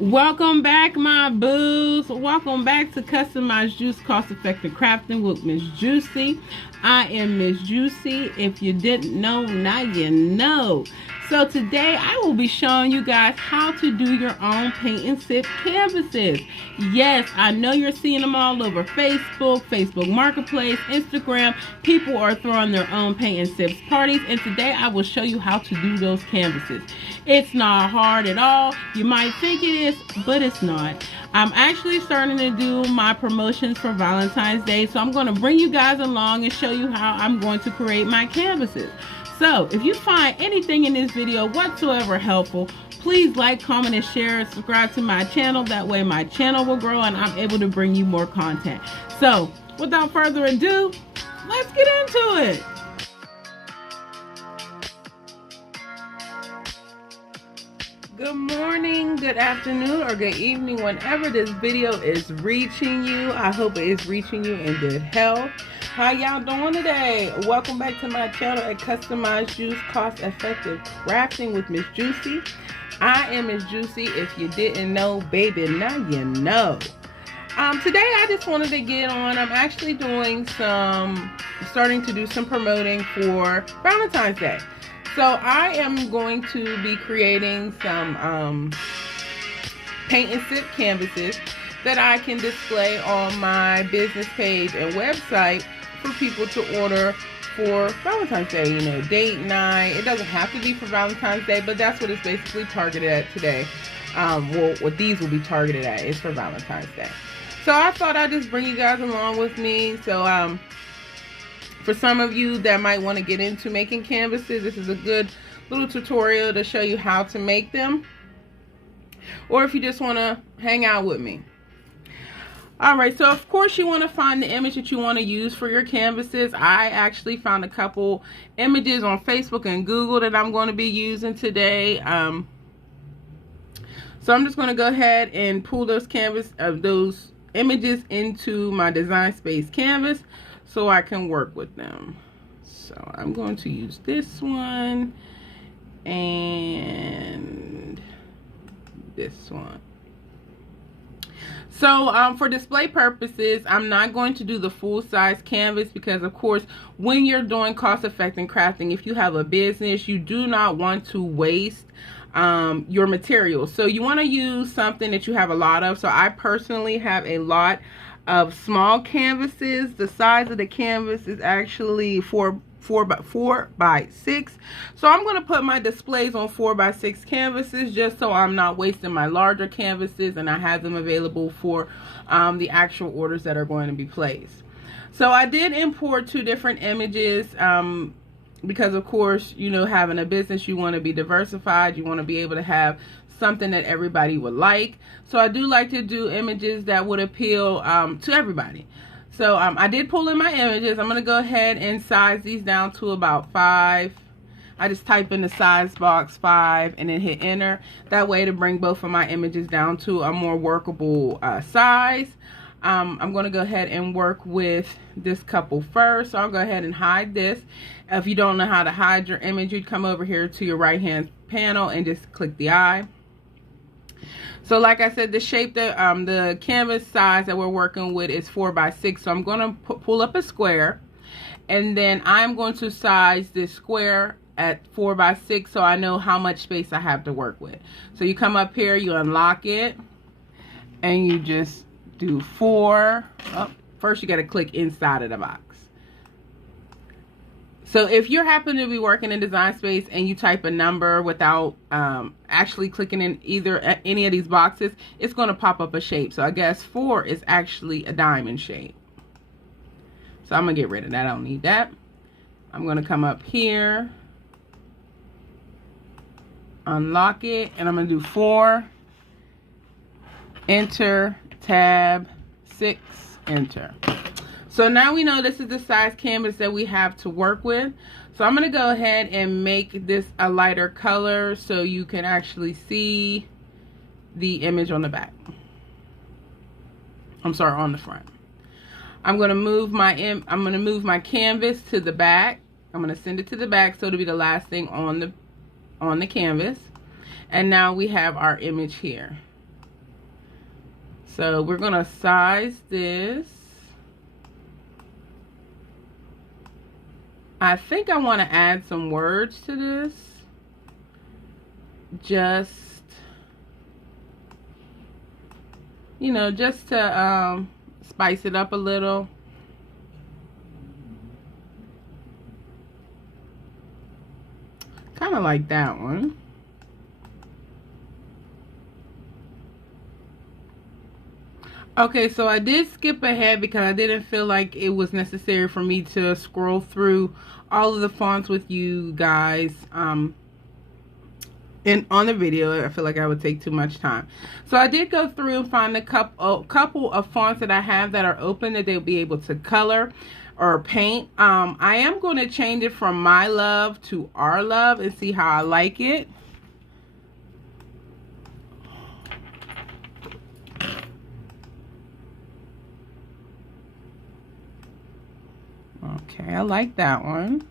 Welcome back, my boos. Welcome back to Customized Juice Cost Effective Crafting with Miss Juicy. I am Miss Juicy. If you didn't know, now you know. So today I will be showing you guys how to do your own paint and sip canvases. Yes, I know you're seeing them all over Facebook, Facebook Marketplace, Instagram. People are throwing their own paint and sips parties, and today I will show you how to do those canvases. It's not hard at all. You might think it is, but it's not. I'm actually starting to do my promotions for Valentine's Day, so I'm going to bring you guys along and show you how I'm going to create my canvases. So if you find anything in this video whatsoever helpful, please like, comment, and share, and subscribe to my channel. That way my channel will grow and I'm able to bring you more content. So without further ado, let's get into it. Good morning, good afternoon, or good evening, whenever this video is reaching you. I hope it is reaching you in good health. How y'all doing today? Welcome back to my channel at Customized Juice Cost Effective Crafting with Miss Juicy. I am Miss Juicy. If you didn't know, baby, now you know. Today I just wanted to get on. I'm actually starting to do some promoting for Valentine's Day. So I am going to be creating some paint and sip canvases that I can display on my business page and website for people to order for Valentine's Day. You know, date night. It doesn't have to be for Valentine's Day, but that's what it's basically targeted at today. Well, what these will be targeted at is for Valentine's Day. So I thought I'd just bring you guys along with me. So for some of you that might want to get into making canvases, this is a good little tutorial to show you how to make them. Or if you just want to hang out with me. Alright, so of course you want to find the image that you want to use for your canvases. I actually found a couple images on Facebook and Google that I'm going to be using today. So I'm just going to go ahead and pull those images into my Design Space canvas so I can work with them. So I'm going to use this one and this one. So for display purposes, I'm not going to do the full size canvas because of course when you're doing cost effective crafting, if you have a business, you do not want to waste your materials. So you want to use something that you have a lot of. So I personally have a lot of small canvases. The size of the canvas is actually 4 by 6. So I'm going to put my displays on 4 by 6 canvases just so I'm not wasting my larger canvases and I have them available for the actual orders that are going to be placed. So I did import 2 different images because of course, you know, having a business, you want to be diversified. You want to be able to have something that everybody would like. So I do like to do images that would appeal to everybody. So I did pull in my images. I'm going to go ahead and size these down to about 5. I just type in the size box 5 and then hit enter. That way to bring both of my images down to a more workable size. I'm going to go ahead and work with this couple first. So I'll go ahead and hide this. If you don't know how to hide your image, you'd come over here to your right hand panel and just click the eye. So like I said, the shape that the canvas size that we're working with is 4 by 6. So I'm going to pull up a square and then I'm going to size this square at 4 by 6 so I know how much space I have to work with. So you come up here, you unlock it and you just do 4. Oh, first you got to click inside of the box. So if you happen to be working in Design Space and you type a number without actually clicking in any of these boxes, it's going to pop up a shape. So I guess 4 is actually a diamond shape. So I'm going to get rid of that. I don't need that. I'm going to come up here, unlock it, and I'm going to do 4, enter, tab, 6, enter. So now we know this is the size canvas that we have to work with. So I'm going to go ahead and make this a lighter color so you can actually see the image on the back. I'm sorry, on the front. I'm going to move my canvas to the back. I'm going to send it to the back so it'll be the last thing on the canvas. And now we have our image here. So we're going to size this. I think I want to add some words to this. Just, you know, just to spice it up a little. Kind of like that one. Okay, so I did skip ahead because I didn't feel like it was necessary for me to scroll through all of the fonts with you guys on the video. I feel like I would take too much time. So I did go through and find a couple of fonts that I have that are open that they'll be able to color or paint. I am going to change it from My Love to Our Love and see how I like it. Okay, I like that one.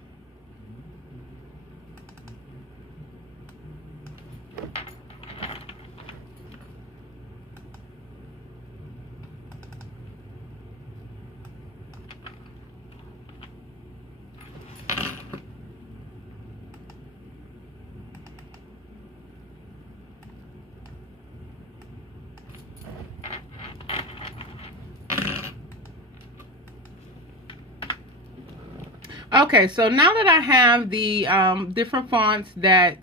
Okay, so now that I have the different fonts that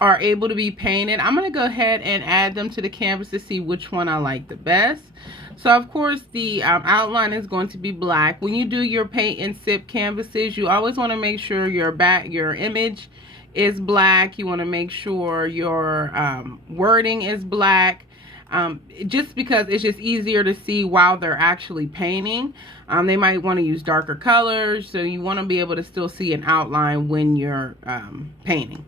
are able to be painted, I'm going to go ahead and add them to the canvas to see which one I like the best. So of course the outline is going to be black. When you do your paint and sip canvases, you always want to make sure your image is black. You want to make sure your wording is black. Just because it's just easier to see while they're actually painting. They might want to use darker colors, so you want to be able to still see an outline when you're painting.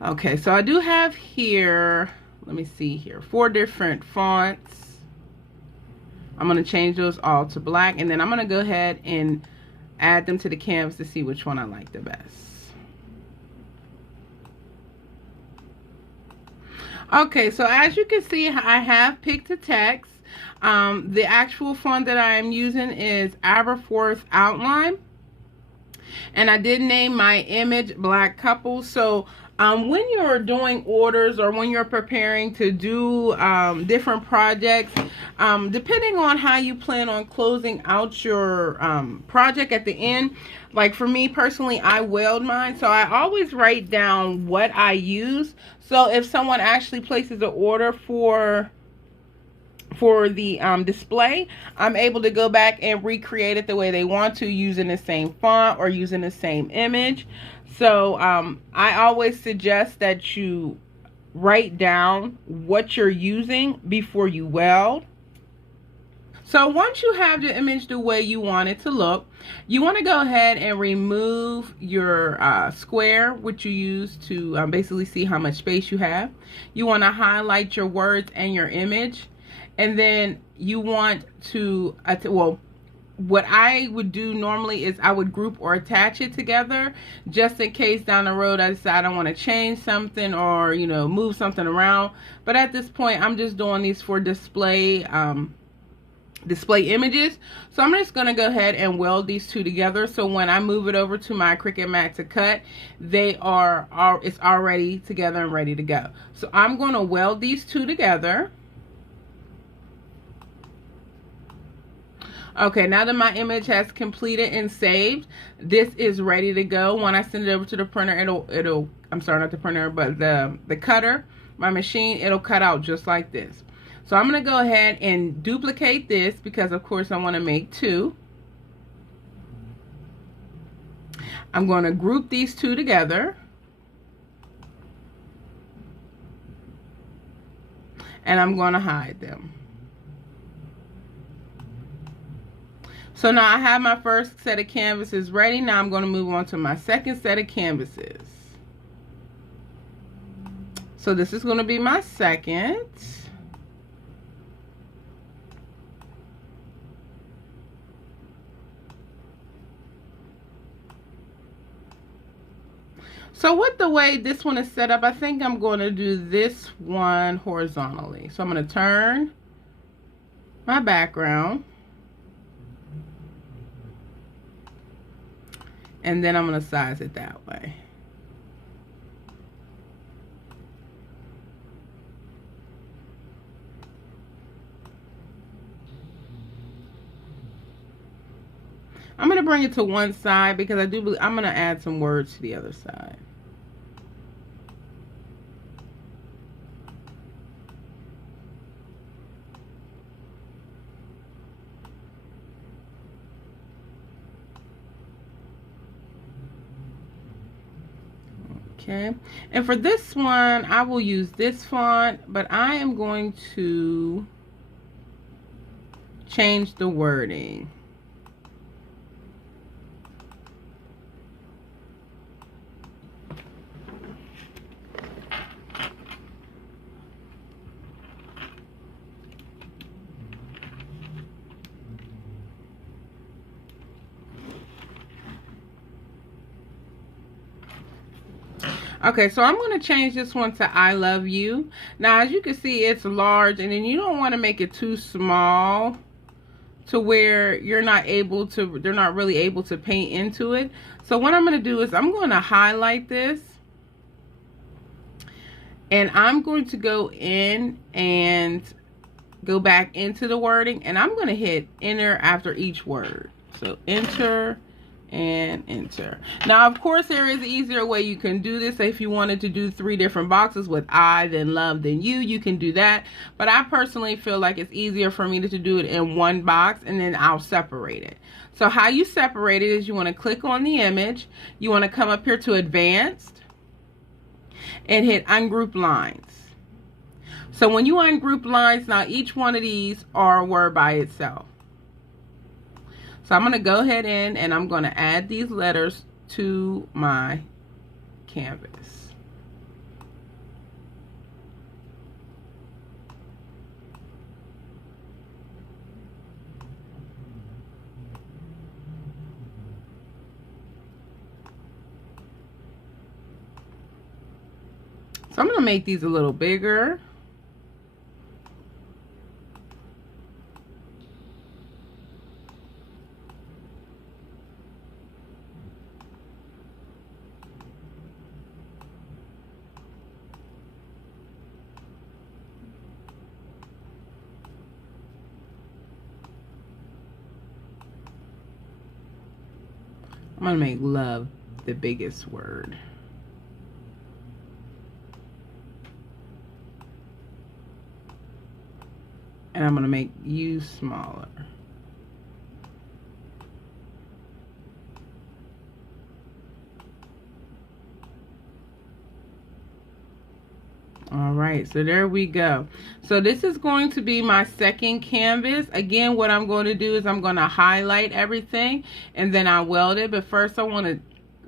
Okay, so I do have here, let me see here, 4 different fonts. I'm going to change those all to black, and then I'm going to go ahead and add them to the canvas to see which one I like the best. Okay, so as you can see, I have picked a text. The actual font that I am using is Aberforth Outline, and I did name my image Black Couple. So when you're doing orders or when you're preparing to do different projects, depending on how you plan on closing out your project at the end, like for me personally, I weld mine, so I always write down what I use. So if someone actually places an order for the display, I'm able to go back and recreate it the way they want to, using the same font or using the same image. So I always suggest that you write down what you're using before you weld. So once you have your image the way you want it to look, you want to go ahead and remove your square, which you use to basically see how much space you have. You want to highlight your words and your image. And then you want to, well, what I would do normally is I would group or attach it together just in case down the road I decide I want to change something or, you know, move something around. But at this point, I'm just doing these for display images. So I'm just going to go ahead and weld these two together, so when I move it over to my Cricut mat to cut, it's already together and ready to go. So I'm going to weld these two together. Okay, now that my image has completed and saved, this is ready to go. When I send it over to the printer, I'm sorry, not the printer, but the cutter, my machine, it'll cut out just like this. So I'm going to go ahead and duplicate this because of course I want to make 2. I'm going to group these 2 together. And I'm going to hide them. So now I have my first set of canvases ready. Now I'm going to move on to my second set of canvases. So this is going to be my second. So with the way this one is set up, I think I'm going to do this one horizontally. So I'm going to turn my background, and then I'm going to size it that way. I'm going to bring it to one side because I do believe I'm going to add some words to the other side. Okay, and for this one, I will use this font, but I am going to change the wording. Okay, so I'm going to change this one to I love you. Now, as you can see, it's large, and then you don't want to make it too small to where you're not able to, they're not really able to paint into it. So what I'm going to do is I'm going to highlight this, and I'm going to go in and go back into the wording, and I'm going to hit enter after each word. So enter and enter. Now, of course, there is an easier way you can do this. If you wanted to do 3 different boxes with I, then love, then you can do that. But I personally feel like it's easier for me to do it in one box, and then I'll separate it. So how you separate it is you want to click on the image. You want to come up here to advanced and hit ungroup lines. So when you ungroup lines, now each one of these are a word by itself. So I'm going to go ahead in and I'm going to add these letters to my canvas. So I'm going to make these a little bigger. I'm going to make love the biggest word. And I'm going to make you smaller. All right, so there we go. So this is going to be my second canvas. Again, what I'm going to do is I'm going to highlight everything and then I weld it. But first I want to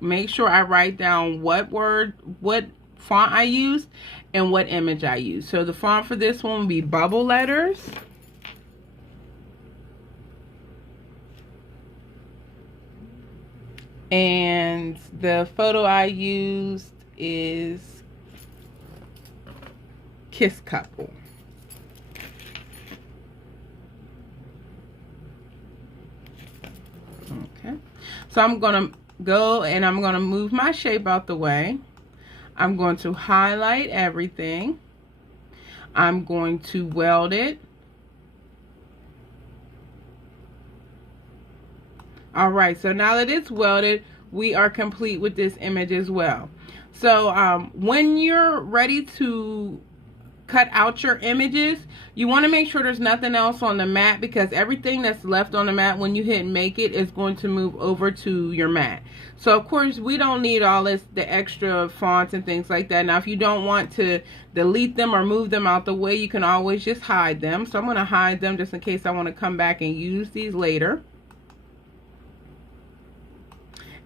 make sure I write down what word, what font I used and what image I used. So the font for this one will be bubble letters. And the photo I used is Kiss Couple. Okay, so I'm gonna go and I'm gonna move my shape out the way. I'm going to highlight everything. I'm going to weld it. All right, so now that it's welded, we are complete with this image as well. So when you're ready to cut out your images, you want to make sure there's nothing else on the mat, because everything that's left on the mat when you hit make it is going to move over to your mat. So of course we don't need all this, the extra fonts and things like that. Now if you don't want to delete them or move them out the way, you can always just hide them. So I'm going to hide them just in case I want to come back and use these later.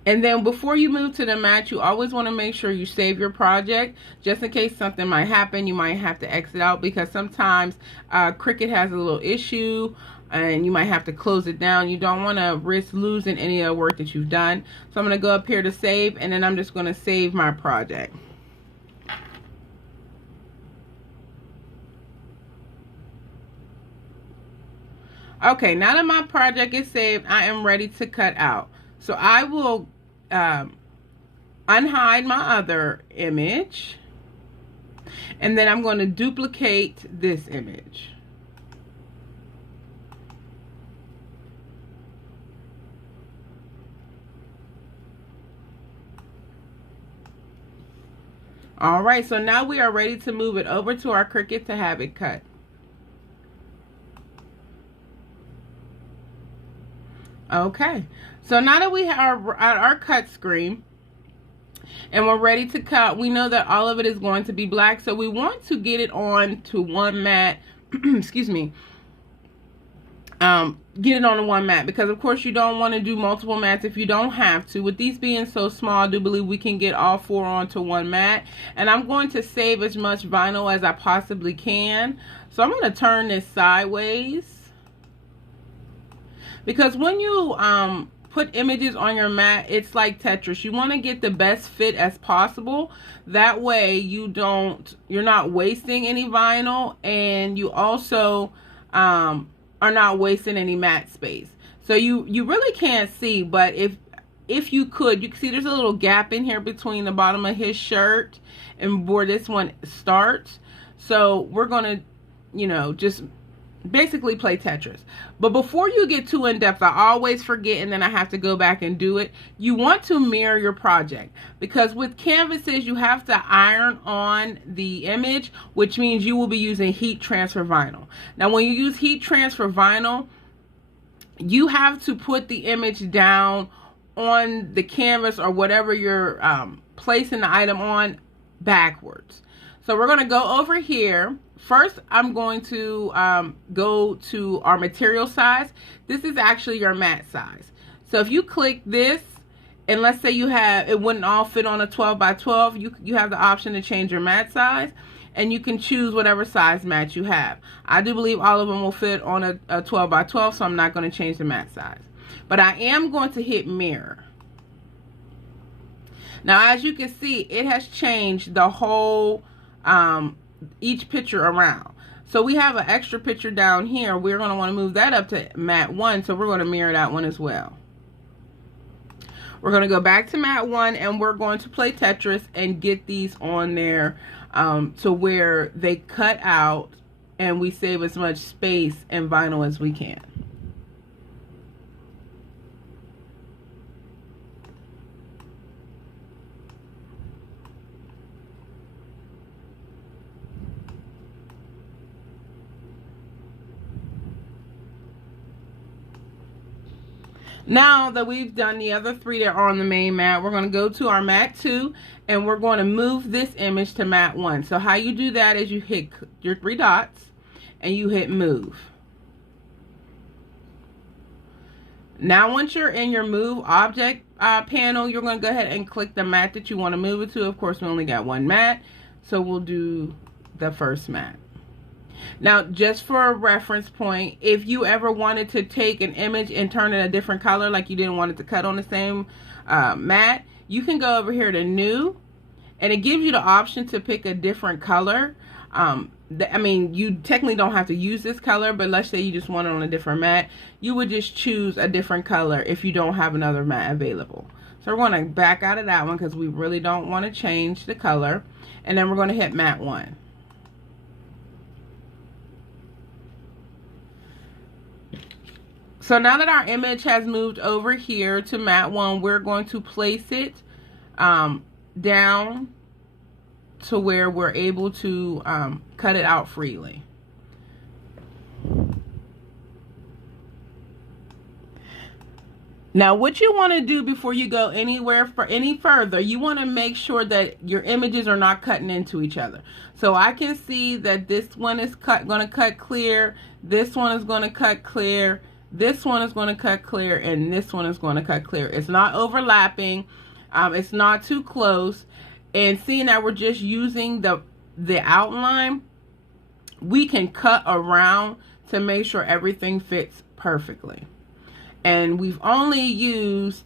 And then before you move to the mat, you always want to make sure you save your project, just in case something might happen. You might have to exit out, because sometimes Cricut has a little issue and you might have to close it down. You don't want to risk losing any of the work that you've done. So I'm going to go up here to save, and then I'm just going to save my project. Okay, now that my project is saved, I am ready to cut out. So I will unhide my other image, and then I'm going to duplicate this image. All right, so now we are ready to move it over to our Cricut to have it cut. Okay, so now that we are at our cut screen and we're ready to cut, we know that all of it is going to be black, so we want to get it on to one mat. Excuse me. Get it on the one mat, because of course you don't want to do multiple mats if you don't have to. With these being so small, I do believe we can get all 4 onto one mat. And I'm going to save as much vinyl as I possibly can. So I'm going to turn this sideways, because when you put images on your mat, it's like Tetris. You want to get the best fit as possible. That way you're not wasting any vinyl, and you also are not wasting any mat space. So you really can't see, but if you could, you can see there's a little gap in here between the bottom of his shirt and where this one starts. So we're gonna, just basically play Tetris. But before you get too in depth, I always forget and then I have to go back and do it. You want to mirror your project, because with canvases you have to iron on the image, which means you will be using heat transfer vinyl. Now when you use heat transfer vinyl, you have to put the image down on the canvas or whatever you're placing the item on backwards. So we're going to go over here. First, I'm going to go to our material size. This is actually your mat size. So if you click this, and let's say it wouldn't all fit on a 12 by 12, you have the option to change your mat size, and you can choose whatever size mat you have. I do believe all of them will fit on a 12 by 12, so I'm not going to change the mat size. But I am going to hit mirror. Now, as you can see, it has changed the whole each picture around. So we have an extra picture down here. We're going to want to move that up to mat 1, so we're going to mirror that one as well. We're going to go back to mat 1, and we're going to play Tetris and get these on there to where they cut out and we save as much space and vinyl as we can. Now that we've done the other 3 that are on the main mat, we're going to go to our mat 2, and we're going to move this image to mat 1. So how you do that is you hit your 3 dots and you hit move. Now once you're in your move object panel, you're going to go ahead and click the mat that you want to move it to. Of course, we only got 1 mat, so we'll do the first mat. Now, just for a reference point, if you ever wanted to take an image and turn it a different color, like you didn't want it to cut on the same mat, you can go over here to new, and it gives you the option to pick a different color. I mean, you technically don't have to use this color, but let's say you just want it on a different mat, you would just choose a different color if you don't have another mat available. So we're going to back out of that one because we really don't want to change the color, and then we're going to hit mat 1. So now that our image has moved over here to mat 1, we're going to place it down to where we're able to cut it out freely. Now what you want to do before you go anywhere for any further, you want to make sure that your images are not cutting into each other. So I can see that this one is going to cut clear, this one is going to cut clear, this one is going to cut clear, and this one is going to cut clear. It's not overlapping. It's not too close. And seeing that we're just using the outline, we can cut around to make sure everything fits perfectly. And we've only used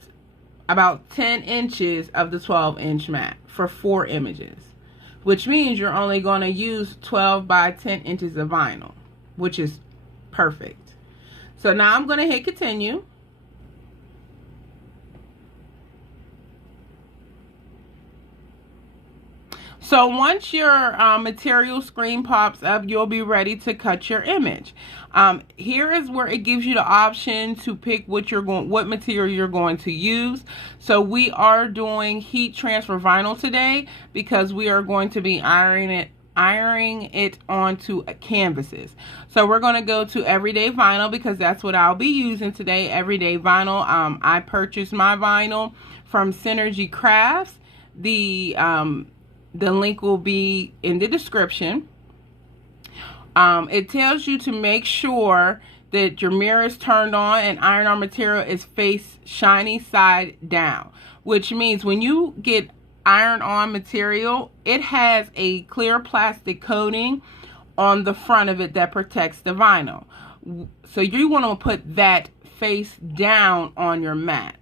about 10 inches of the 12-inch mat for 4 images, which means you're only going to use 12 by 10 inches of vinyl, which is perfect. So now I'm going to hit continue. So once your material screen pops up, you'll be ready to cut your image. Here is where it gives you the option to pick what material you're going to use. So we are doing heat transfer vinyl today because we are going to be ironing it onto canvases. So we're going to go to everyday vinyl because that's what I'll be using today. Everyday vinyl. I purchased my vinyl from Synergy Crafts. The link will be in the description. It tells you to make sure that your mirror is turned on and iron-on material is face shiny side down, which means when you get iron-on material, it has a clear plastic coating on the front of it that protects the vinyl. So you want to put that face down on your mat.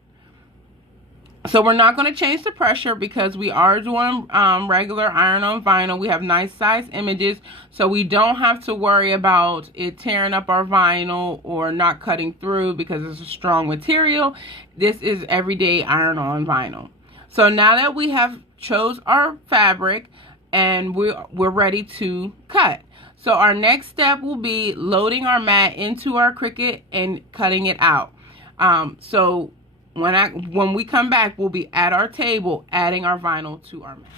So we're not going to change the pressure because we are doing regular iron-on vinyl. We have nice size images, so we don't have to worry about it tearing up our vinyl or not cutting through because it's a strong material. This is everyday iron-on vinyl. So now that we have chose our fabric and we're ready to cut. So our next step will be loading our mat into our Cricut and cutting it out. So when we come back, we'll be at our table adding our vinyl to our mat.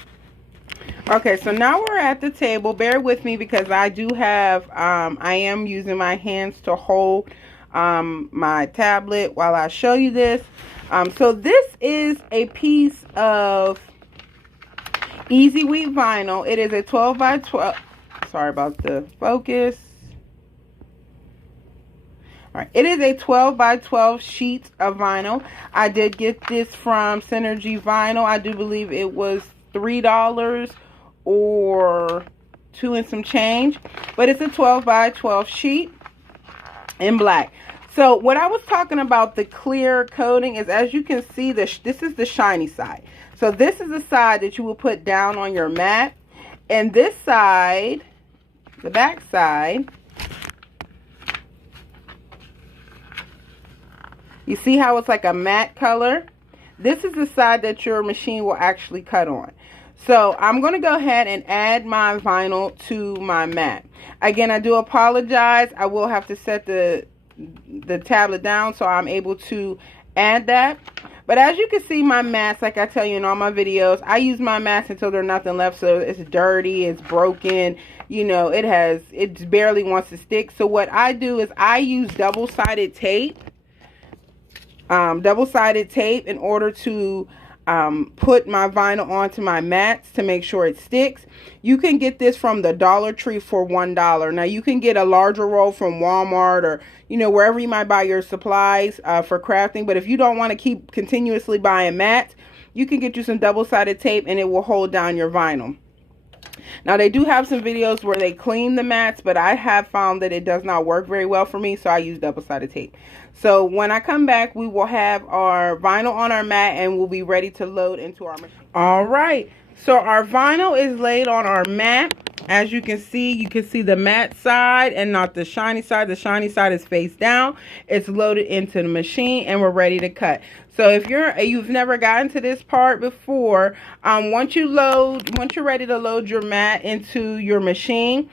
Okay, so now we're at the table. Bear with me because I do have, I am using my hands to hold my tablet while I show you this. So this is a piece of Easy Weave vinyl. It is a 12 by 12. Sorry about the focus. Alright, it is a 12 by 12 sheet of vinyl. I did get this from Synergy Vinyl. I do believe it was $3 or $2 and some change. But it's a 12 by 12 sheet in black. So what I was talking about, the clear coating, is as you can see, this is the shiny side. So this is the side that you will put down on your mat. And this side, the back side, you see how it's like a matte color? This is the side that your machine will actually cut on. So I'm going to go ahead and add my vinyl to my mat. Again, I do apologize. I will have to set the tablet down so I'm able to add that. But as you can see, my mats, like I tell you in all my videos, I use my mats until there's nothing left. So it's dirty, it's broken, you know, it barely wants to stick. So what I do is I use double-sided tape. Double-sided tape in order to put my vinyl onto my mats to make sure it sticks. You can get this from the Dollar Tree for $1. Now you can get a larger roll from Walmart or, you know, wherever you might buy your supplies for crafting. But if you don't want to keep continuously buying mats, you can get you some double-sided tape and it will hold down your vinyl. Now they do have some videos where they clean the mats, but I have found that it does not work very well for me, so I use double-sided tape. So when I come back, we will have our vinyl on our mat and we'll be ready to load into our machine. All right, so our vinyl is laid on our mat. As you can see the matte side and not the shiny side. The shiny side is face down. It's loaded into the machine and we're ready to cut. So if you've never gotten to this part before, once you're ready to load your mat into your machine,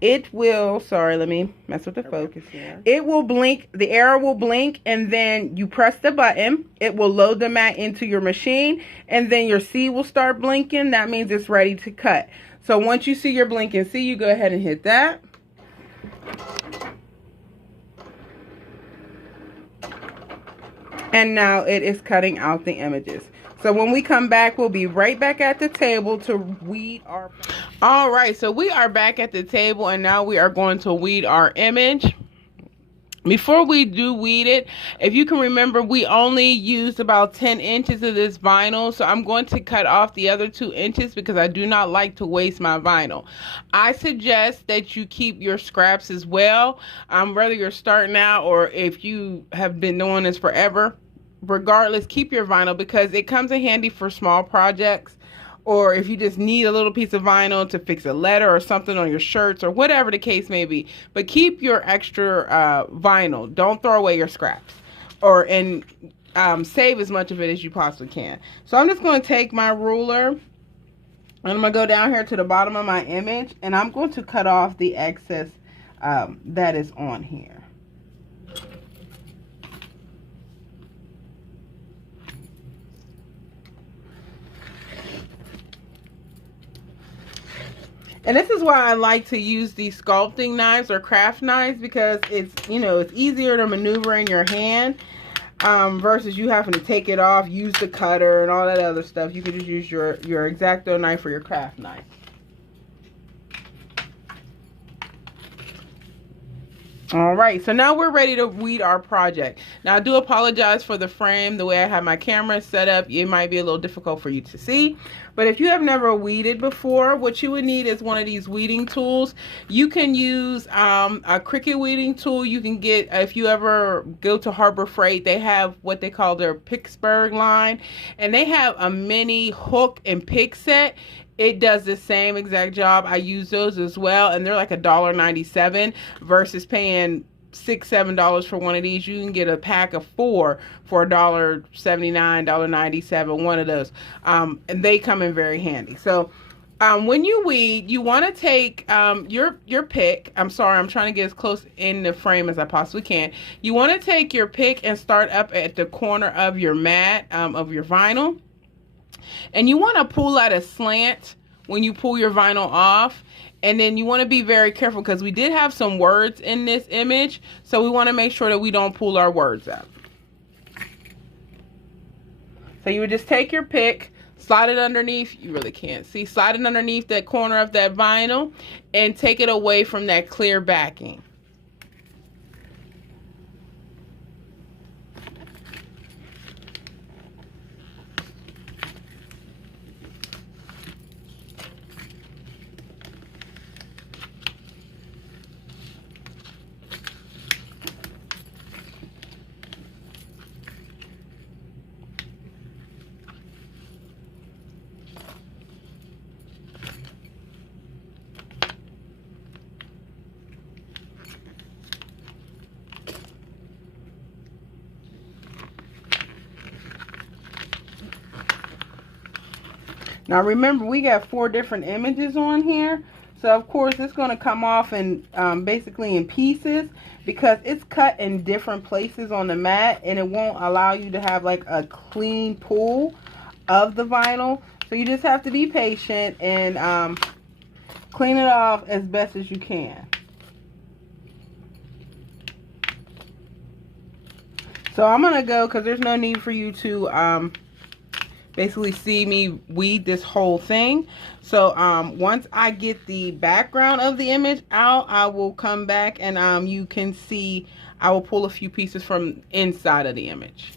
it will, sorry, let me mess with the focus here. It will blink, the arrow will blink, and then you press the button. It will load the mat into your machine, and then your C will start blinking. That means it's ready to cut. So once you see your blinking C, you go ahead and hit that. And now it is cutting out the images. So when we come back, we'll be right back at the table to weed our... All right, so we are back at the table and now we are going to weed our image. Before we do weed it, if you can remember, we only used about 10 inches of this vinyl. So I'm going to cut off the other 2 inches because I do not like to waste my vinyl. I suggest that you keep your scraps as well, whether you're starting out or if you have been doing this forever. Regardless, keep your vinyl because it comes in handy for small projects, or if you just need a little piece of vinyl to fix a letter or something on your shirts or whatever the case may be. But keep your extra vinyl. Don't throw away your scraps, and save as much of it as you possibly can. So I'm just going to take my ruler and I'm going to go down here to the bottom of my image, and I'm going to cut off the excess that is on here. And this is why I like to use these sculpting knives or craft knives, because it's, you know, it's easier to maneuver in your hand versus you having to take it off, use the cutter and all that other stuff. You can just use your X-Acto knife or your craft knife. All right, so now we're ready to weed our project. Now, I do apologize for the frame, the way I have my camera set up. It might be a little difficult for you to see. But if you have never weeded before, what you would need is one of these weeding tools. You can use a Cricut weeding tool. You can get, if you ever go to Harbor Freight, they have what they call their Pittsburgh line. And they have a mini hook and pick set. It does the same exact job. I use those as well, and they're like $1.97 versus paying $6-7 for one of these. You can get a pack of 4 for $1.79, $1.97, one of those, and they come in very handy. So when you weed, you want to take your pick. I'm sorry, I'm trying to get as close in the frame as I possibly can. You want to take your pick and start up at the corner of your mat, of your vinyl. And you want to pull at a slant when you pull your vinyl off. And then you want to be very careful because we did have some words in this image. So we want to make sure that we don't pull our words out. So you would just take your pick, slide it underneath. You really can't see. Slide it underneath that corner of that vinyl and take it away from that clear backing. Now remember, we got 4 different images on here. So of course it's going to come off in basically in pieces because it's cut in different places on the mat, and it won't allow you to have like a clean pull of the vinyl. So you just have to be patient and clean it off as best as you can. So I'm going to go, because there's no need for you to basically see me weed this whole thing. So once I get the background of the image out, I will come back and you can see I will pull a few pieces from inside of the image.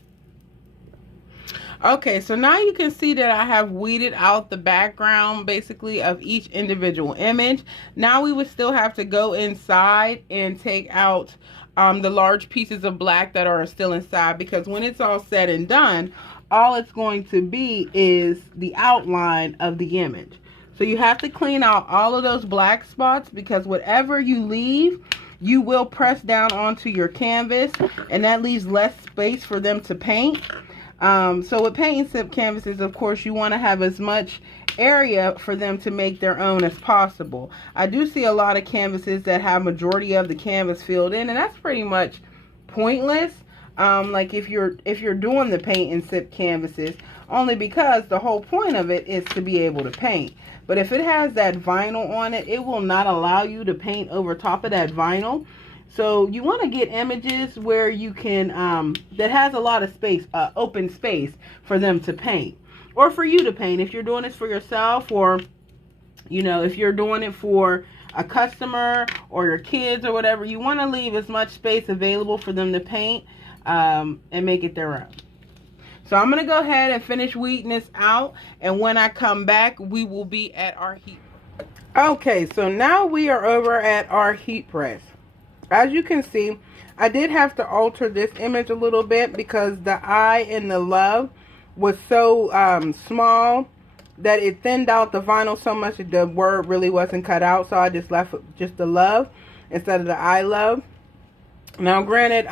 Okay, so now you can see that I have weeded out the background basically of each individual image. Now we would still have to go inside and take out the large pieces of black that are still inside, because when it's all said and done, all it's going to be is the outline of the image. So you have to clean out all of those black spots, because whatever you leave, you will press down onto your canvas, and that leaves less space for them to paint. So with paint and sip canvases, of course, you want to have as much area for them to make their own as possible. I do see a lot of canvases that have majority of the canvas filled in, and that's pretty much pointless. Like if you're doing the paint and sip canvases, only because the whole point of it is to be able to paint. But if it has that vinyl on it, it will not allow you to paint over top of that vinyl. So you want to get images where you can, that has a lot of space, open space for them to paint, or for you to paint if you're doing this for yourself, or, you know, if you're doing it for a customer or your kids or whatever, you want to leave as much space available for them to paint and make it their own. So I'm going to go ahead and finish weeding this out, and when I come back, we will be at our heat. Okay, so now we are over at our heat press. As you can see, I did have to alter this image a little bit because the eye and the love was so small that it thinned out the vinyl so much that the word really wasn't cut out. So I just left just the love instead of the I love. Now granted,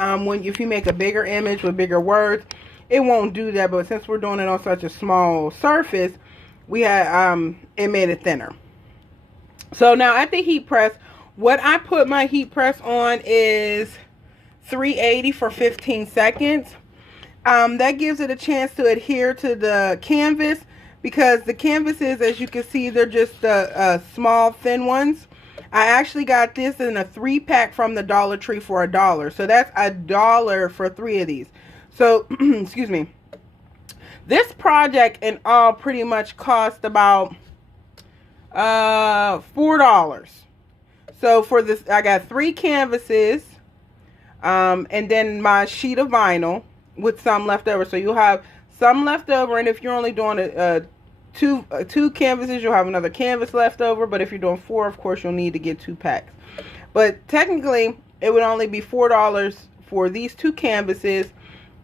if you make a bigger image with bigger words, it won't do that. But since we're doing it on such a small surface, we had it made it thinner. So now at the heat press, what I put my heat press on is 380 for 15 seconds. That gives it a chance to adhere to the canvas, because the canvases, as you can see, they're just small, thin ones. I actually got this in a 3-pack from the Dollar Tree for $1. So that's $1 for 3 of these. So, excuse me. This project in all pretty much cost about $4. So for this, I got 3 canvases, and then my sheet of vinyl with some left over. So you'll have some left over, and if you're only doing two canvases, you'll have another canvas left over. But if you're doing 4, of course, you'll need to get 2 packs. But technically, it would only be $4 for these 2 canvases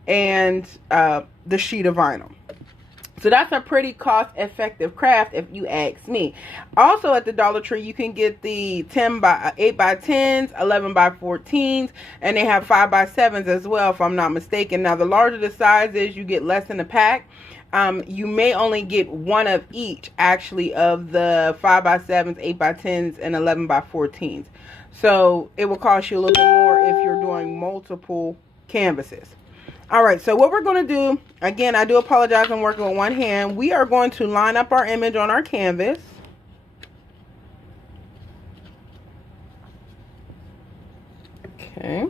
and the sheet of vinyl. So that's a pretty cost-effective craft if you ask me. Also at the Dollar Tree, you can get the 8 by 10s, 11 by 14s, and they have 5 by 7s as well, if I'm not mistaken. Now, the larger the size is, you get less in the pack. You may only get one of each, actually, of the 5 by 7s, 8 by 10s, and 11 by 14s. So it will cost you a little bit more if you're doing multiple canvases. Alright, so what we're going to do, again, I do apologize, I'm working with one hand. We are going to line up our image on our canvas. Okay.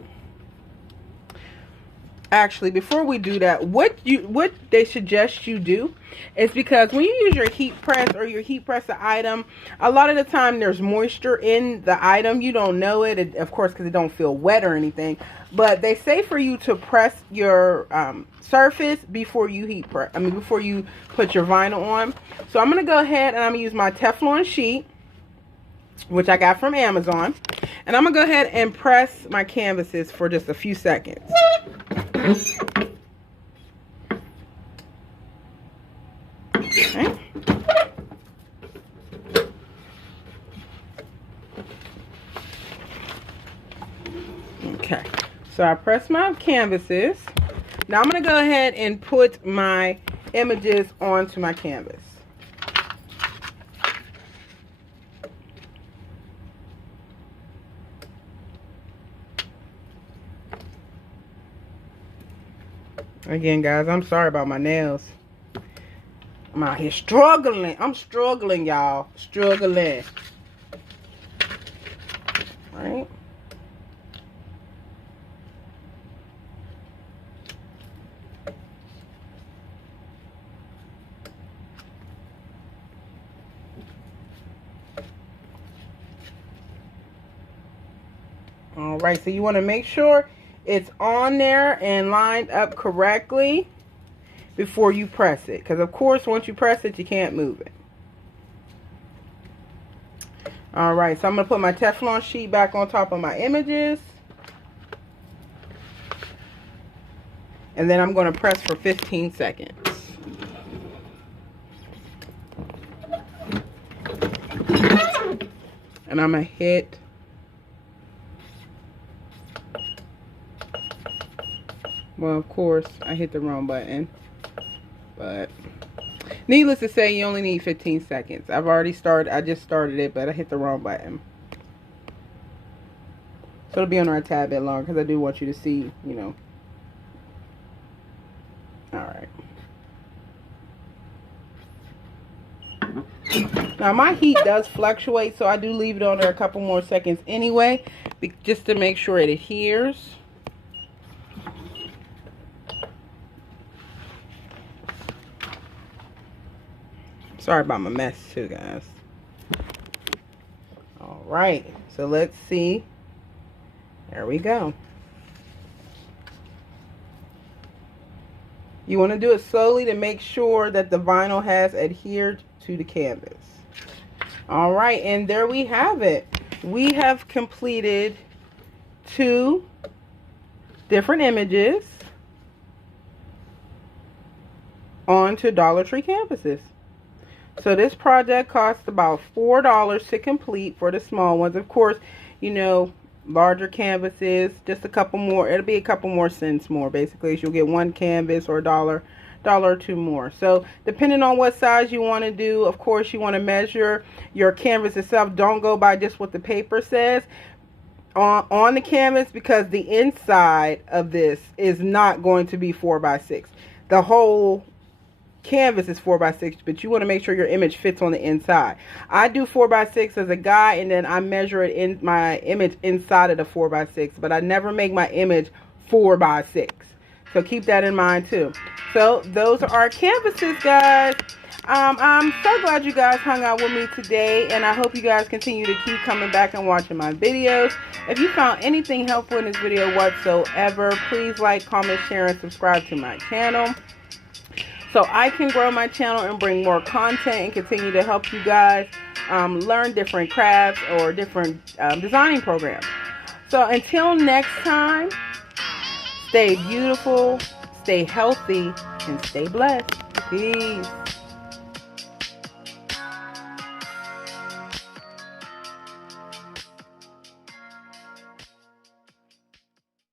Actually, before we do that, what they suggest you do is, because when you use your heat press or your heat press the item, a lot of the time there's moisture in the item. You don't know it, of course, because it don't feel wet or anything. But they say for you to press your surface before you heat press. Before you put your vinyl on. So I'm going to go ahead and I'm going to use my Teflon sheet, which I got from Amazon. And I'm going to go ahead and press my canvases for just a few seconds. Okay. Okay. So I press my canvases. Now I'm going to go ahead and put my images onto my canvas. Again, guys, I'm sorry about my nails. I'm out here struggling. I'm struggling, y'all. Struggling. Right? All right, so you want to make sure it's on there and lined up correctly before you press it, because of course once you press it, you can't move it. All right, so I'm going to put my Teflon sheet back on top of my images, and then I'm going to press for 15 seconds. And I'm going to hit well, of course, I hit the wrong button. But needless to say, you only need 15 seconds. I just started it, but I hit the wrong button. So it'll be on there a tad bit long because I do want you to see, you know. Alright. Now my heat does fluctuate, so I do leave it on there a couple more seconds anyway, just to make sure it adheres. Sorry about my mess too, guys. All right, so let's see. There we go. You want to do it slowly to make sure that the vinyl has adhered to the canvas. All right, and there we have it. We have completed 2 different images onto Dollar Tree canvases. So this project cost about $4 to complete for the small ones. Of course, you know, larger canvases, just a couple more. It'll be a couple more cents more. Basically, you'll get 1 canvas or $1 or 2 more. So depending on what size you want to do, of course, you want to measure your canvas itself. Don't go by just what the paper says on the canvas, because the inside of this is not going to be 4 by 6. The whole canvas is 4 by 6, but you want to make sure your image fits on the inside. I do 4 by 6 as a guide, and then I measure it in my image inside of the 4 by 6, but I never make my image 4 by 6. So keep that in mind too. So those are our canvases, guys. I'm so glad you guys hung out with me today, and I hope you guys continue to keep coming back and watching my videos. If you found anything helpful in this video whatsoever, please like, comment, share, and subscribe to my channel, so I can grow my channel and bring more content and continue to help you guys learn different crafts or different designing programs. So until next time, stay beautiful, stay healthy, and stay blessed. Peace.